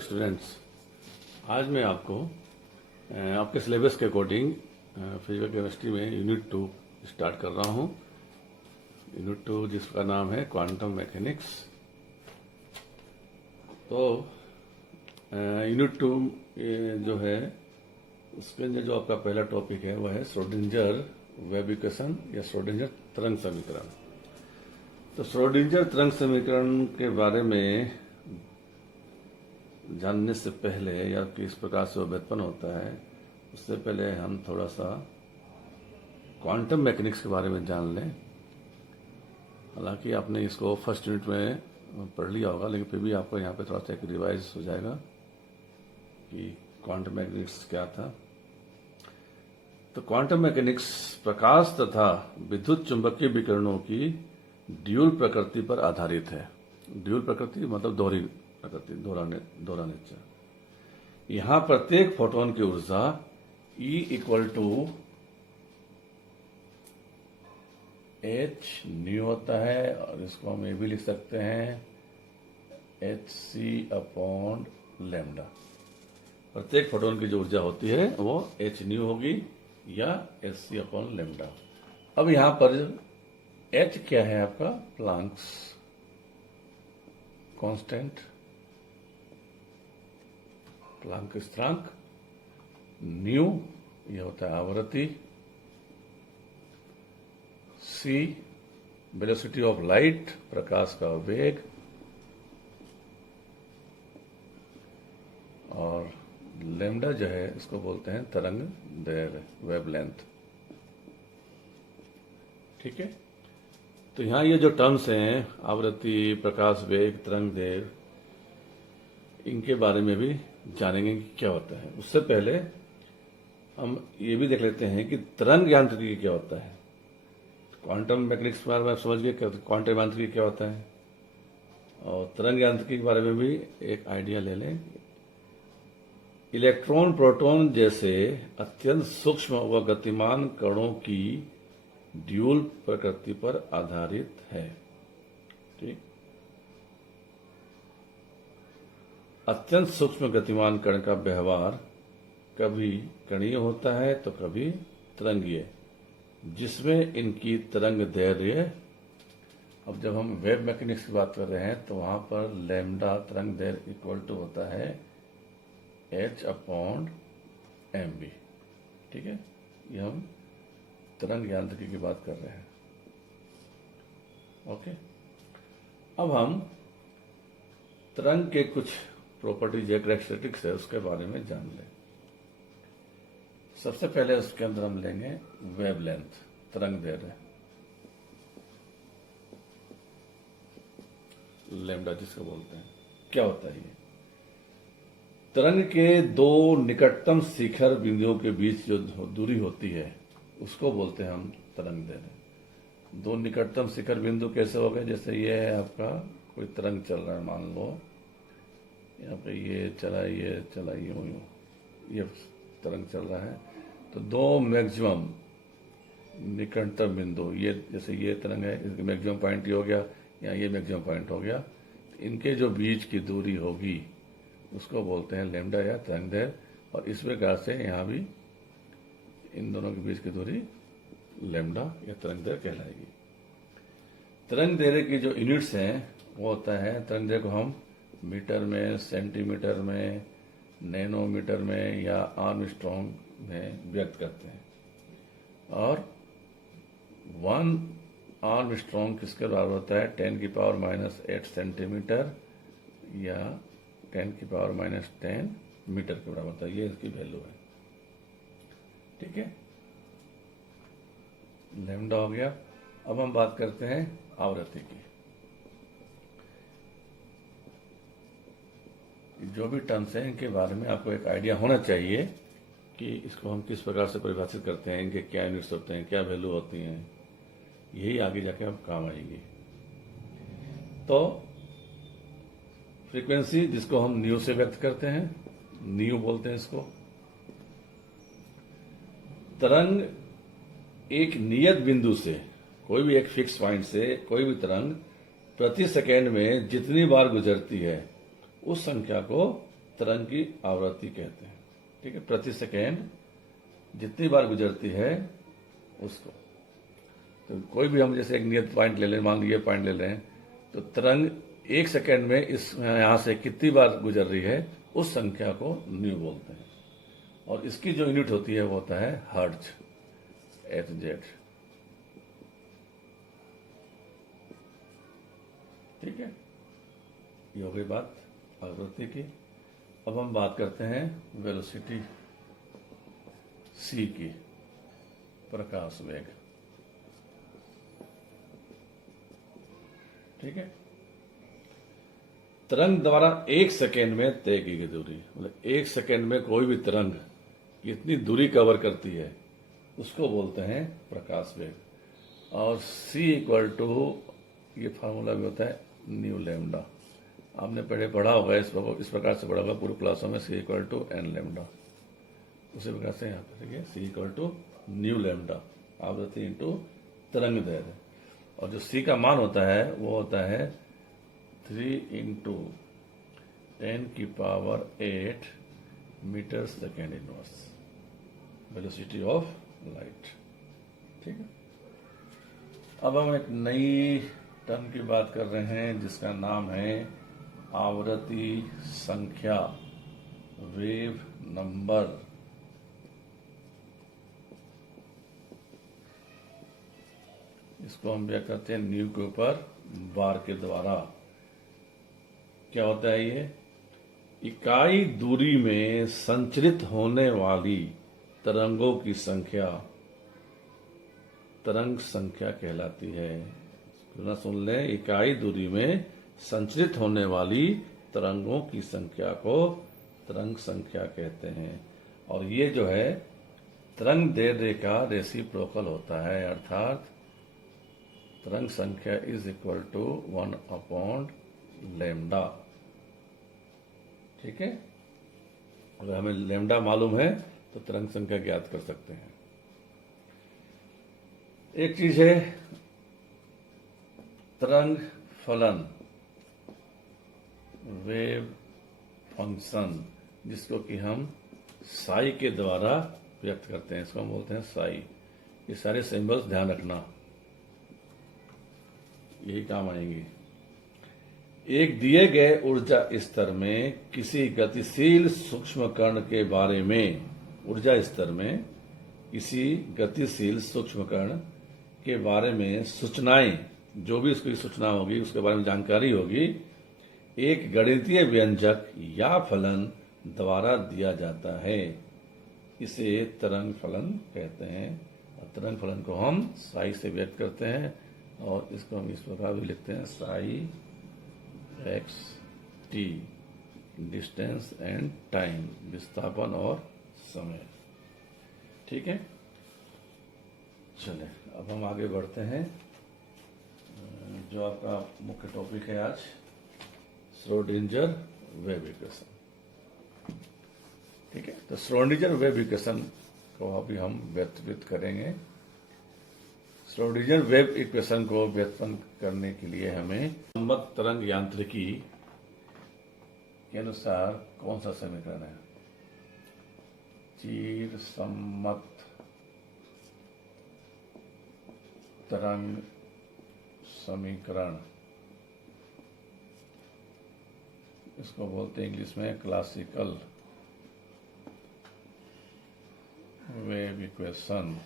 Students, आज मैं आपको आपके सिलेबस के अकॉर्डिंग फिजिकल केमिस्ट्री में यूनिट 2 स्टार्ट कर रहा हूं। यूनिट 2 जिसका नाम है क्वांटम मैकेनिक्स। तो यूनिट 2 जो है उसके अंदर जो आपका पहला टॉपिक है वह है श्रोडिंजर वेव इक्वेशन या श्रोडिंजर तरंग समीकरण। तो श्रोडिंजर तरंग समीकरण के बारे में जानने से पहले या किस प्रकार से वो व्युत्पन्न होता है, उससे पहले हम थोड़ा सा क्वांटम मैकेनिक्स के बारे में जान लें। हालांकि आपने इसको फर्स्ट यूनिट में पढ़ लिया होगा, लेकिन फिर भी आपको यहाँ पे थोड़ा सा एक रिवाइज हो जाएगा कि क्वांटम मैकेनिक्स क्या था। तो क्वांटम मैकेनिक्स प्रकाश तथा विद्युत चुंबकीय विकिरणों की ड्यूल प्रकृति पर आधारित है। ड्यूल प्रकृति मतलब दोहरी प्रकृति, दोहरा नेचर। यहां प्रत्येक फोटोन की ऊर्जा E equal to h nu होता है, और इसको हम ये भी लिख सकते हैं hc अपॉन लैम्डा। प्रत्येक फोटोन की जो ऊर्जा होती है वो h न्यू होगी या hc अपॉन लैम्डा। अब यहां पर h क्या है आपका? प्लांक्स कांस्टेंट, प्लांक स्थिरांक। न्यू ये होता है आवृत्ति। c वेलोसिटी ऑफ लाइट, प्रकाश का वेग। और लैम्डा जो है इसको बोलते हैं तरंग दैर्घ्य, वेवलेंथ। ठीक है, तो यहां ये जो टर्म्स हैं आवृत्ति, प्रकाश वेग, तरंग दैर्घ्य, इनके बारे में भी जानेंगे कि क्या होता है। उससे पहले हम ये भी देख लेते हैं कि तरंग यांत्रिकी क्या होता है। क्वांटम मैकेनिक्स के बारे में आप समझ गए क्वांटम यांत्रिकी क्या होता है, और तरंग यांत्रिकी के बारे में भी एक आइडिया ले लें। इलेक्ट्रॉन प्रोटॉन जैसे अत्यंत सूक्ष्म व गतिमान कणों की ड्यूल प्रकृति पर आधारित है। ठीक, अत्यंत सूक्ष्म गतिमान कण का व्यवहार कभी कणीय होता है तो कभी तरंगीय, जिसमें इनकी तरंग दैर्घ्य, अब जब हम वेव मैकेनिक्स की बात कर रहे हैं तो वहां पर लैम्डा तरंग दैर्घ्य इक्वल टू होता है h अपॉन mv। ठीक है, ये हम तरंग यांत्रिकी की बात कर रहे हैं। ओके, अब हम तरंग के कुछ प्रॉपर्टीज या कैरेक्टरिस्टिक्स है उसके बारे में जान लें। सबसे पहले उसके अंदर हम लेंगे वेवलेंथ, तरंग दैर्घ्य, लैम्डा जिसको बोलते हैं। क्या होता है ये? तरंग के दो निकटतम शिखर बिंदुओं के बीच जो दूरी होती है उसको बोलते हैं हम तरंग दैर्घ्य। दो निकटतम शिखर बिंदु कैसे हो गए? जैसे ये है आपका कोई तरंग चल रहा है, मान लो यहाँ पे ये चला, यूं ये तरंग चल रहा है। तो दो मैक्सिमम निकटतम बिंदु, ये जैसे ये तरंग है, इसका मैक्सिमम पॉइंट ये हो गया, या ये मैक्सिमम पॉइंट हो गया। इनके जो बीच की दूरी होगी उसको बोलते हैं लैम्डा या तरंग दैर्घ्य। और इस प्रकार से यहाँ भी इन दोनों के बीच की दूरी लैम्डा या तरंग दैर्घ्य कहलाएगी। तरंग दैर्घ्य की जो यूनिट्स हैं वो होता है, तरंग दैर्घ्य को हम मीटर में, सेंटीमीटर में, नैनोमीटर में या आर्मस्ट्रॉन्ग में व्यक्त करते हैं। और 1 आर्मस्ट्रॉन्ग किसके बराबर होता है? 10 की पावर -8 सेंटीमीटर या 10 की पावर -10 मीटर के बराबर होता है। ये इसकी वैल्यू है। ठीक है, लैम्डा हो गया। अब हम बात करते हैं आवृत्ति की। जो भी टर्म्स हैं इनके बारे में आपको एक आइडिया होना चाहिए कि इसको हम किस प्रकार से परिभाषित करते हैं, इनके क्या यूनिट्स होते हैं, क्या वैल्यू होती हैं। यही आगे जाके अब काम आएगी। तो फ्रीक्वेंसी जिसको हम न्यू से व्यक्त करते हैं, न्यू बोलते हैं इसको। तरंग एक नियत बिंदु से, कोई भी एक फिक्स पॉइंट से कोई भी तरंग प्रति सेकेंड में जितनी बार गुजरती है उस संख्या को तरंग की आवृत्ति कहते हैं। ठीक है, प्रति सेकेंड जितनी बार गुजरती है उसको। तो कोई भी हम जैसे एक नियत पॉइंट ले लें, मान लीजिए पॉइंट ले लें, तो तरंग 1 सेकेंड में इस यहां से कितनी बार गुजर रही है उस संख्या को न्यू बोलते हैं। और इसकी जो यूनिट होती है वो होता है हर्ट्ज, HZ। ठीक है, ये हो गई बात आवृत्ति की। अब हम बात करते हैं वेलोसिटी c की, प्रकाश वेग। ठीक है, तरंग द्वारा 1 सेकेंड में तय की गई दूरी, मतलब 1 सेकेंड में कोई भी तरंग कितनी दूरी कवर करती है उसको बोलते हैं प्रकाश वेग। और c इक्वल टू, ये फार्मूला भी होता है न्यू लैम्डा। आपने पढ़ा होगा, इस प्रकार से पढ़ा होगा पूरे क्लासों में, c equal to n lambda. उसी प्रकार से यहाँ पर देखिए c equal to nu lambda, आवृत्ति इंटू तरंग दैर्घ्य। और जो c का मान होता है वो होता है 3 इंटू 10⁸ metre second inverse, velocity of light. ठीक है, अब हम एक नई टर्म की बात कर रहे हैं जिसका नाम है आवृत्ति संख्या, वेव नंबर। इसको हम क्या करते हैं, न्यू के ऊपर बार के द्वारा। क्या होता है ये, इकाई दूरी में संचरित होने वाली तरंगों की संख्या तरंग संख्या कहलाती है। ना सुन लें, इकाई दूरी में संचरित होने वाली तरंगों की संख्या को तरंग संख्या कहते हैं। और ये जो है तरंग दैर्घ्य का रेसिप्रोकल होता है, अर्थात तरंग संख्या इज इक्वल टू 1/लैम्डा। ठीक है, अगर हमें लैम्डा मालूम है तो तरंग संख्या ज्ञात कर सकते हैं। एक चीज है तरंग फलन, वेव फंक्शन, जिसको कि हम साई के द्वारा व्यक्त करते हैं। इसको हम बोलते हैं साई। ये सारे सिंबल्स ध्यान रखना, यही काम आएंगी। एक दिए गए ऊर्जा स्तर में किसी गतिशील सूक्ष्म कण के बारे में, ऊर्जा स्तर में किसी गतिशील सूक्ष्म कण के बारे में सूचनाएं, जो भी उसकी सूचना होगी उसके बारे में जानकारी होगी, एक गणितीय व्यंजक या फलन द्वारा दिया जाता है। इसे तरंग फलन कहते हैं। और तरंग फलन को हम साई से व्यक्त करते हैं और इसको हम इस प्रकार भी लिखते हैं, Sai x T, distance and time, विस्थापन और समय। ठीक है, चले अब हम आगे बढ़ते हैं। जो आपका मुख्य टॉपिक है आज, श्रोडिंजर वेव इक्वेशन। ठीक है, तो श्रोडिंजर वेव इक्वेशन को अभी हम व्यक्त करेंगे। श्रोडिंजर वेव इक्वेशन को व्युत्पन्न करने के लिए हमें सम्मत तरंग यांत्रिकी के अनुसार कौन सा समीकरण है, चीर सम्मत तरंग समीकरण, इसको बोलते हैं इंग्लिश में क्लासिकल वेव इक्वेशन,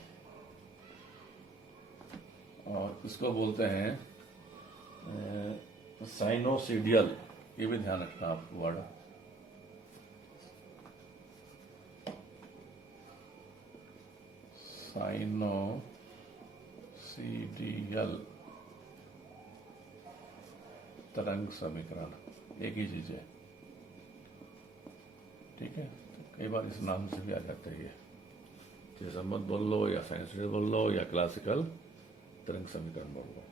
और इसको बोलते हैं साइनोसीडियल। ये भी ध्यान रखना आप वर्ड, साइनोसीडियल तरंग समीकरण एक ही चीज है। ठीक है, कई बार इस नाम से भी आ जाता है, ये सम्मत बोल लो या साइनोसीडियल बोल लो या क्लासिकल तरंग समीकरण बोल लो।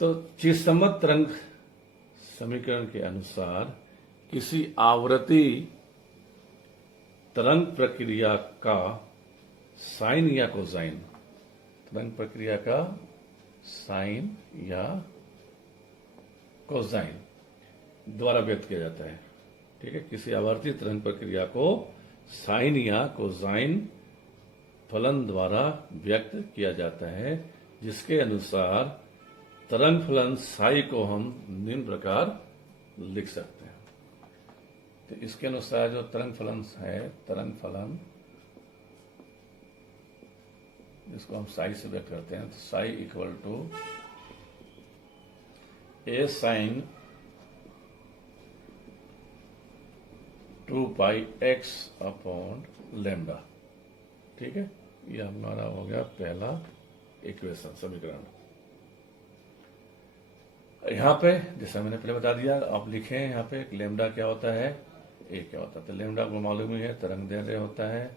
तो चिरसम्मत तरंग समीकरण के अनुसार किसी आवर्ती तरंग प्रक्रिया का साइन या कोसाइन, तरंग प्रक्रिया का साइन या कोसाइन द्वारा व्यक्त किया जाता है। ठीक है, किसी आवर्ती तरंग प्रक्रिया को साइन या कोसाइन फलन द्वारा व्यक्त किया जाता है, जिसके अनुसार तरंग फलन साई को हम निम्न प्रकार लिख सकते हैं। तो इसके अनुसार जो तरंग फलन है, तरंग फलन जिसको हम साई से व्यक्त करते हैं, तो psi equal to a sine 2 pi x upon lambda. ठीक है, ये हमारा हो गया पहला इक्वेशन, समीकरण। यहां पे जैसा मैंने पहले बता दिया, आप लिखें यहां पे लैम्डा क्या होता है, ए क्या होता है। तो लैम्डा को मालूम ही है, तरंग दैर्ध्य होता है,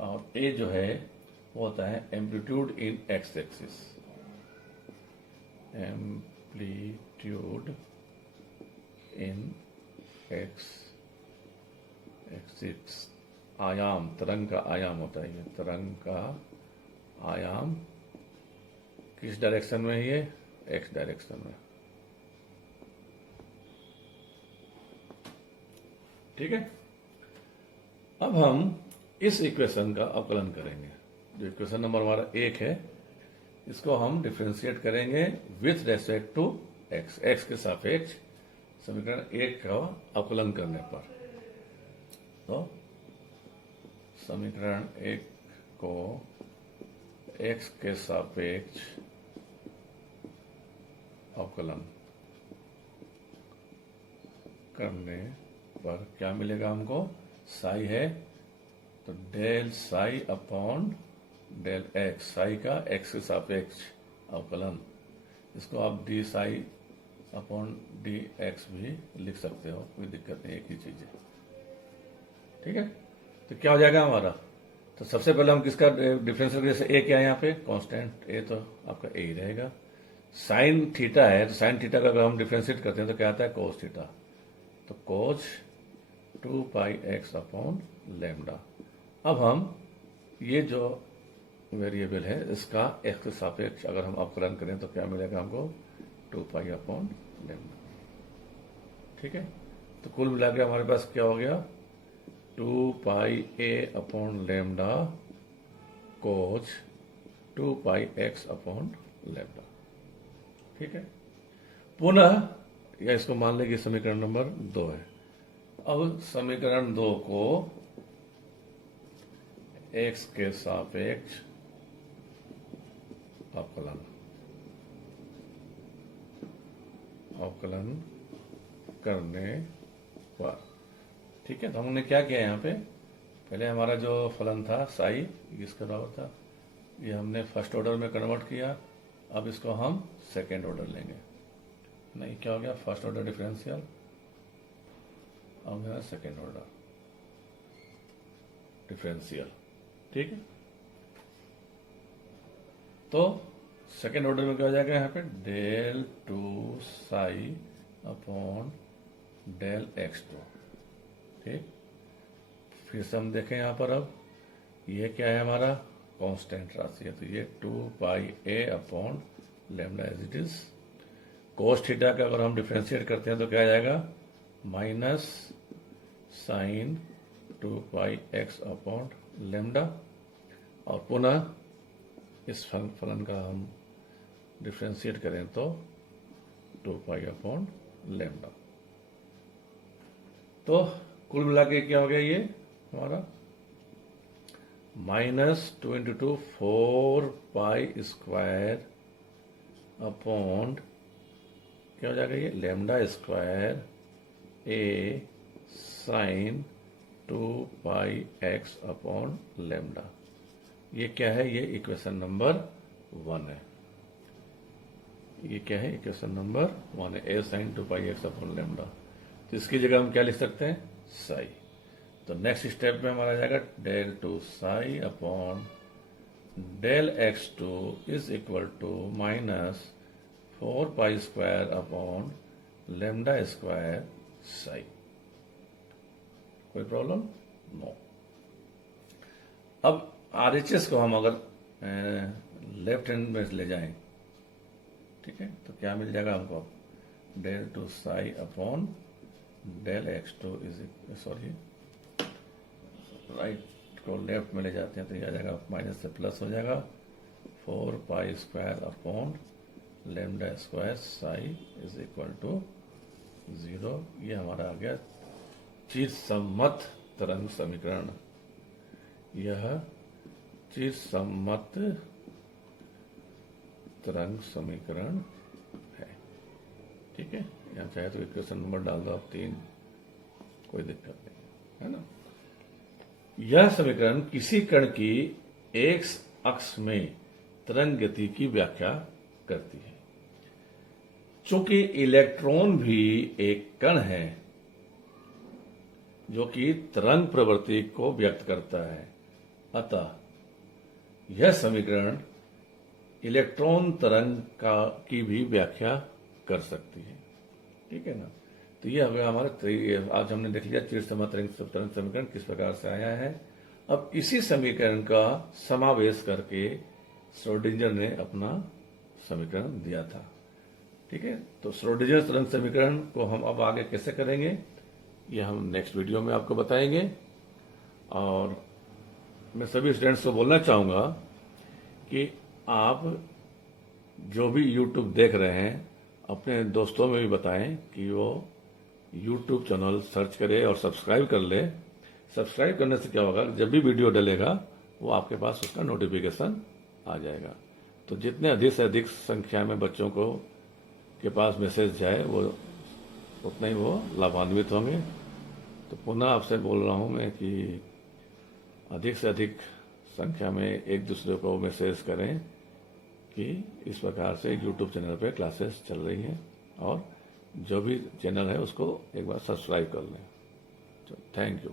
और ए जो है वो होता है एम्पलीट्यूड इन एक्स एक्सिस, एम्पलीट्यूड इन एक्स एक्सिस। आयाम, तरंग का आयाम होता है, ये तरंग का आयाम किस डायरेक्शन में है, ये एक्स डायरेक्शन में। ठीक है, अब हम इस इक्वेशन का अवकलन करेंगे। जो इक्वेशन नंबर हमारा 1 है, इसको हम डिफरेंशिएट करेंगे with respect to x, x के सापेक्ष समीकरण 1 का अवकलन करने पर। तो समीकरण 1 को एक्स के सापेक्ष अवकलन करने पर क्या मिलेगा हमको, साई है तो del psi upon del x, psi का एक्स के सापेक्ष अवकलन, इसको आप d psi upon d x भी लिख सकते हो, कोई दिक्कत नहीं, एक ही चीज है। ठीक है, तो क्या हो जाएगा हमारा, तो सबसे पहले हम किसका डिफरेंशियल, जैसे ए क्या है यहाँ पे कांस्टेंट, ए तो आपका ए ही रहेगा। साइन थीटा है, तो साइन थीटा का अगर हम डिफरेंशिएट करते हैं तो क्या आता है, कोस थीटा, तो कोस 2 पाई एक्स अपॉन लैम्डा। अब हम ये जो वेरिएबल है इसका एक्स के सापेक्ष अगर हम अवकलन करें तो क्या मिलेगा हमको, 2 पाई अपॉन लैम्डा। ठीक है, तो कुल मिला के हमारे पास क्या हो गया, 2 pi a upon lambda cos 2 pi x upon lambda. ठीक है, पुनः या इसको मान लेंगे समीकरण नंबर 2 है। अब समीकरण 2 को एक्स के सापेक्ष अवकलन करने पर, ठीक है, तो हमने क्या किया यहाँ पे, पहले हमारा जो फलन था साई इसके बराबर था, ये हमने फर्स्ट ऑर्डर में कन्वर्ट किया। अब इसको हम सेकेंड ऑर्डर लेंगे, नहीं क्या हो गया, फर्स्ट ऑर्डर डिफरेंशियल, अब है सेकेंड ऑर्डर डिफरेंशियल। ठीक है, तो सेकेंड ऑर्डर में क्या हो जाएगा यहाँ पे, del 2 psi upon del x2। ठीक, फिर से हम देखें यहाँ पर, अब ये क्या है हमारा कांस्टेंट राशि है, तो ये 2 pi a upon lambda as it is. Cos theta का अगर हम डिफरेंशिएट करते हैं तो क्या आ जाएगा, minus sign 2 pi x upon lambda, और पुनः इस फलन का हम डिफरेंशिएट करें तो 2 पाई अपॉन लैम्डा। तो कुल मिला के क्या हो गया ये हमारा, minus 2 into 2 4 pi square upon क्या हो जाएगा ये, लैम्डा स्क्वायर ए sine 2 pi x upon lambda. ये क्या है, ये इक्वेशन नंबर 1 है। ये क्या है, इक्वेशन नंबर 1 है, ए sine 2 pi x upon lambda. तो इसकी जगह हम क्या लिख सकते हैं, साई। तो नेक्स्ट स्टेप में हमारा जाएगा del 2 psi upon del x2 is equal to minus 4 pi square upon lambda square psi. कोई प्रॉब्लम, नो। अब RHS को हम अगर लेफ्ट हैंड में ले जाएं, ठीक है, तो क्या मिल जाएगा हमको, del 2 psi upon del x2 is, sorry right को लेफ्ट में ले जाते हैं तो ये आ जाएगा माइनस से प्लस हो जाएगा 4 pi square upon lambda square psi is equal to 0। ये हमारा आ गया चिरसम्मत तरंग समीकरण। यह चिरसम्मत तरंग समीकरण है। ठीक है, यहाँ चाहे तो इक्वेशन नंबर डाल दो आप 3, कोई दिक्कत नहीं है ना। यह समीकरण किसी कण की एक्स अक्ष में तरंग गति की व्याख्या करती है। चूंकि इलेक्ट्रॉन भी एक कण है जो कि तरंग प्रवृत्ति को व्यक्त करता है, अतः यह समीकरण इलेक्ट्रॉन तरंग की भी व्याख्या कर सकती है। ठीक है ना। तो ये हमारे आज हमने देख लिया चिरसम्मत तरंग समीकरण किस प्रकार से आया है। अब इसी समीकरण का समावेश करके श्रोडिंगर ने अपना समीकरण दिया था। ठीक है, तो श्रोडिंगर तरंग समीकरण को हम अब आगे कैसे करेंगे ये हम नेक्स्ट वीडियो में आपको बताएंगे। और मैं सभी स्टूडेंट्स को बोलना चाहूंगा कि आप जो भी YouTube देख रहे हैं अपने दोस्तों में भी बताएं कि वो YouTube चैनल सर्च करे और सब्सक्राइब कर ले। सब्सक्राइब करने से क्या होगा, जब भी वीडियो डलेगा वो आपके पास उसका नोटिफिकेशन आ जाएगा। तो जितने अधिक से अधिक संख्या में बच्चों को के पास मैसेज जाए वो उतना ही वो लाभान्वित होंगे। तो पुनः आपसे बोल रहा हूं मैं कि अधिक से अधिक संख्या में एक दूसरे को मैसेज करें कि इस प्रकार से YouTube चैनल पे क्लासेस चल रही हैं और जो भी चैनल है उसको एक बार सब्सक्राइब कर लें। तो थैंक यू।